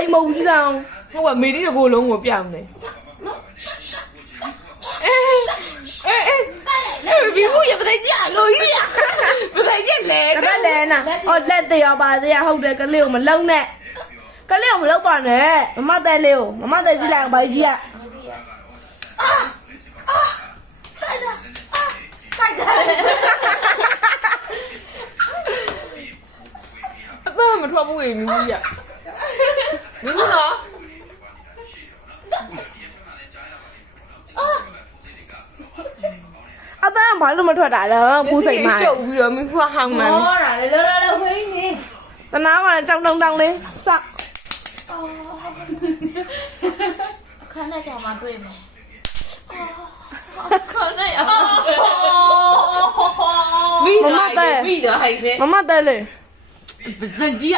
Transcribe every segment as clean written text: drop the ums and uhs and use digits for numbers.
ကြီးမဟုတ်ဘူးလားဟုတ်ကမေဒီတကိုလုံးကိုပြောင်းနေဘီဘူးရပတဲ့ကြလို့ရပတဲ့ကြလဲတပတ်လဲနာအော်လက်တရောပါသေးရဟုတ်တယ်ကလေးကိုမလုံနဲ့ကလေးကိုမလုံပါနဲ့မမတဲ့လေးကိုမမတဲ့ကြည့်လိုက်အောင်ဘာကြီးอ่ะတိုက်တာအမထွက်ဘူးရေမင်းကြီးอ่ะမင်းနော်အတန်းဘာလို့မထွက်တာလဲပူစိတ်မှာရှုပ်ပြီးတော့မင်းကဟောင်းမှန်ဟောတာလေလောဝင်းနေတနာကလည်းကြောင်တောင်းတောင်းလေးစောက်ခဏကြာမှတွေ့မယ်ခဏရအောင်ပြီးတော့ဟိုက်လေမမတဲလေပစံကြီး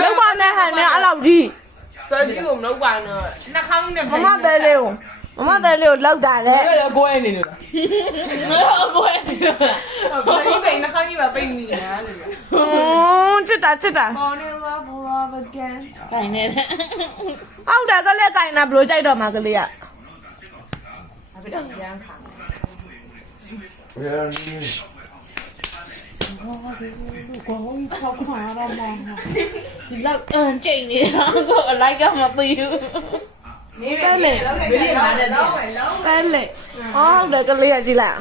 လောက်ပါနဲ့ဟန်နဲ့အဲ့လောက်ကြီးတော်ကြီးကိုမလောက်ပါနဲ့နှာခေါင်းနဲ့မမတဲလေးကိုလောက်တာလေရကွဲနေလို့လားကွဲနေလို့လားဘာကြီးပိန်နှာခေါင်းကြီးပါပိန်နေတာလို့ချစ်တာဘောနေလားဘောလာဘကန်ခိုင်နေတယ်ဟုတ်တယ်ကလေးကင်တာဘလို့ကြိုက်တော့မှာကလေးကအဖေတော့ရမ်းခါကောင်းခွာရမှာဒီလောက်ကျိန်နေတာကိုအလိုက်ကမသိဘူးနေပဲလေဘယ်လာတဲ့တော့ပဲလေဟုတ်တယ်ကလေးကကြည့်လိုက်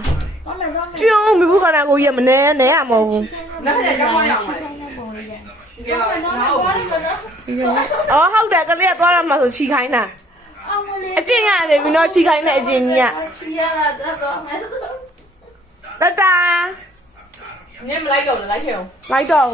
ကျုံမဘူးခန္ဓာကိုကြီးမနေနဲ့ရမဟုတ်ဘူးနောက်ပြန်ကြောင်းရအောင်အော်ဟုတ်တယ်ကလေးကသွားရမှာဆိုခြိခိုင်းတာအကျင့်ရတယ်ပြီးတော့ခြိခိုင်းတဲ့အကျင့်ကြီးကခြိရတာတော့မယ်တတာနင်းမလိုက်တော့လားလိုက်ခဲ့အောင်လိုက်တော့